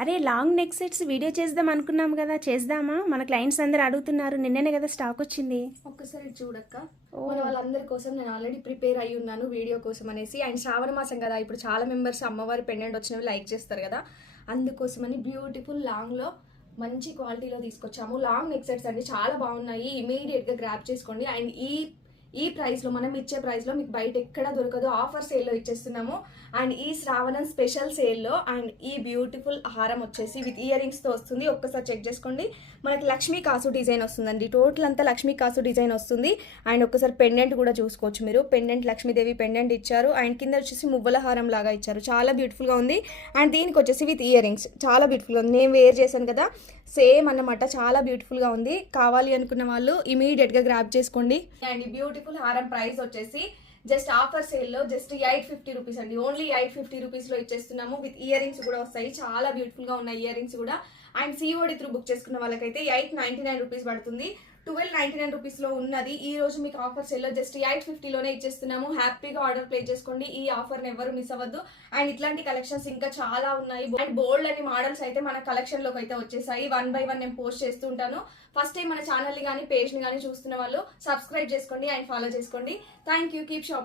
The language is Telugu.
అరే లాంగ్ నెక్ సెట్స్ వీడియో చేద్దాం అనుకున్నాం కదా, చేద్దామా? మన క్లయింట్స్ అందరూ అడుగుతున్నారు, నిన్ననే కదా స్టాక్ వచ్చింది. ఒక్కసారి చూడక్క, మన వాళ్ళందరి కోసం నేను ఆల్రెడీ ప్రిపేర్ అయ్యి ఉన్నాను వీడియో కోసం అనేసి. అండ్ శ్రావణ మాసం కదా, ఇప్పుడు చాలా మెంబర్స్ అమ్మవారి పెండెంట్ వచ్చినవి లైక్ చేస్తారు కదా, అందుకోసమని బ్యూటిఫుల్ లాంగ్లో మంచి క్వాలిటీలో తీసుకొచ్చాము. లాంగ్ నెక్ సెట్స్ అండి, చాలా బాగున్నాయి. ఇమీడియట్గా గ్రాప్ చేసుకోండి. అండ్ ఈ ప్రైస్లో, మనం ఇచ్చే ప్రైస్లో మీకు బయట ఎక్కడ దొరకదు. ఆఫర్ సేల్లో ఇచ్చేస్తున్నాము. అండ్ ఈ శ్రావణం స్పెషల్ సేల్లో అండ్ ఈ బ్యూటిఫుల్ హారం వచ్చేసి విత్ ఇయర్ రింగ్స్తో వస్తుంది. ఒక్కసారి చెక్ చేసుకోండి. మనకి లక్ష్మీ కాసు డిజైన్ వస్తుందండి. టోటల్ అంతా లక్ష్మీ కాసు డిజైన్ వస్తుంది. అండ్ ఒక్కసారి పెండెంట్ కూడా చూసుకోవచ్చు మీరు. పెండెంట్ లక్ష్మీదేవి పెండెంట్ ఇచ్చారు. అండ్ కింద వచ్చేసి మువ్వల హారం లాగా ఇచ్చారు. చాలా బ్యూటిఫుల్గా ఉంది. అండ్ దీనికి వచ్చేసి విత్ ఇయర్ రింగ్స్ చాలా బ్యూటిఫుల్గా ఉంది. నేను వేర్ చేశాను కదా, సేమ్ అన్నమాట. చాలా బ్యూటిఫుల్గా ఉంది. కావాలి అనుకున్న వాళ్ళు ఇమీడియట్గా గ్రాప్ చేసుకోండి. అండ్ బ్యూటిఫుల్ హారం ప్రైస్ వచ్చేసి జస్ట్ ఆఫర్ సేల్లో జస్ట్ 850 రూపీస్ అండి. ఓన్లీ 850 రూపీస్లో ఇచ్చేస్తున్నాము. విత్ ఇయర్ రింగ్స్ కూడా వస్తాయి. చాలా బ్యూటిఫుల్గా ఉన్నాయి ఇయర్ రింగ్స్ కూడా. అండ్ సిఓడి త్రూ బుక్ చేసుకున్న వాళ్ళకైతే 899 రూపీస్ పడుతుంది. 1299 రూపీస్లో ఉన్నది. ఈ రోజు మీకు ఆఫర్ సేల్లో జస్ట్ 850లోనే ఇచ్చేస్తున్నాము. హ్యాపీగా ఆర్డర్ ప్లేస్ చేసుకోండి. ఈ ఆఫర్ని ఎవరు మిస్ అవ్వద్దు. అండ్ ఇట్లాంటి కలెక్షన్స్ ఇంకా చాలా ఉన్నాయి. అండ్ బోల్డ్ అని మోడల్స్ అయితే మన కలెక్షన్లోకి అయితే వచ్చేసాయి. 1 by 1 నేను పోస్ట్ చేస్తూ ఉంటాను. ఫస్ట్ టైం మన ఛానల్ని కానీ పేజ్ని కానీ చూస్తున్న వాళ్ళు సబ్స్క్రైబ్ చేసుకోండి అండ్ ఫాలో చేసుకోండి. Thank you. Keep shop.